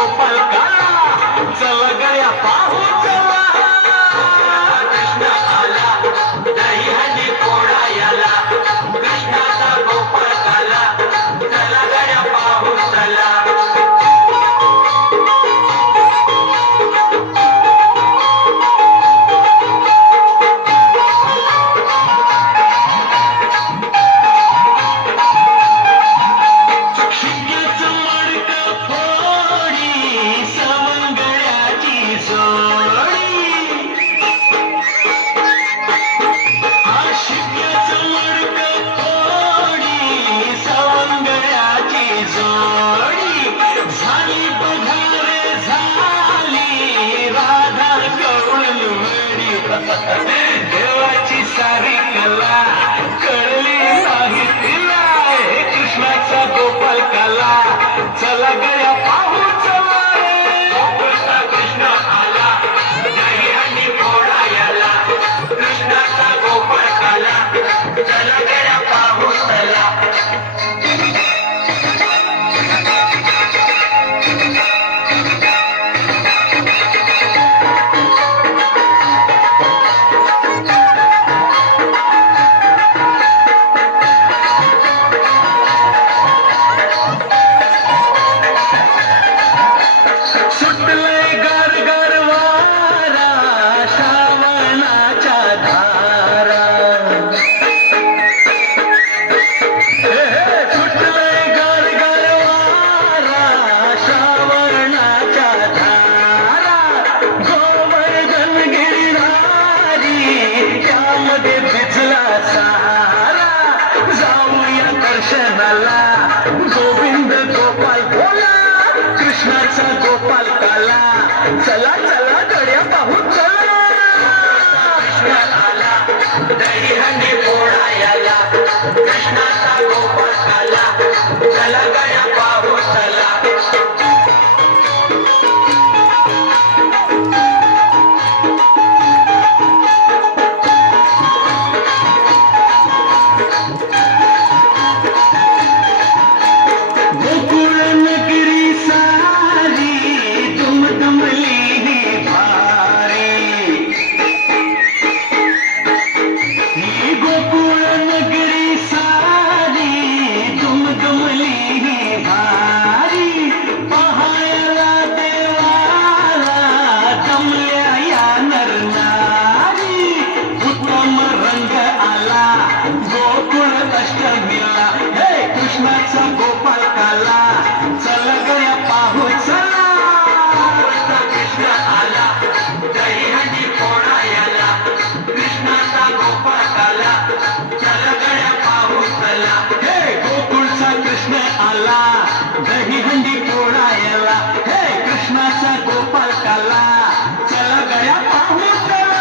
गोपाल काला चल गया पाहू चला कृष्ण आला दहीहंडी फोडायला कृष्णाचा गोपाल काला चल गया पाहू चला देवाची सारी कला कळली नाही तिला हे कृष्णाचा गोपाल काला चला गया पाहू चला कृष्ण आला दहीहंडी फोडायला कृष्णाचा गोपाल काला चला गया पाहू चला दर्शनाला गोविंद गोपाल बोला कृष्णाचा गोपाल काला चला चला गड्या पाहू चला कृष्ण आला दहीहंडी फोडायला कृष्णाचा गोपाल काला चला गड्या पाहू चला कृष्णाचा गोपाल काला चल गया पाहू चला कृष्ण आला दहीहंडी फोडायला कृष्णाचा गोपाल काला चल गया पाहू चला हे गोकुळचा कृष्ण आला दहीहंडी फोडायला हे कृष्णाचा गोपाल काला चल गया पाहू चला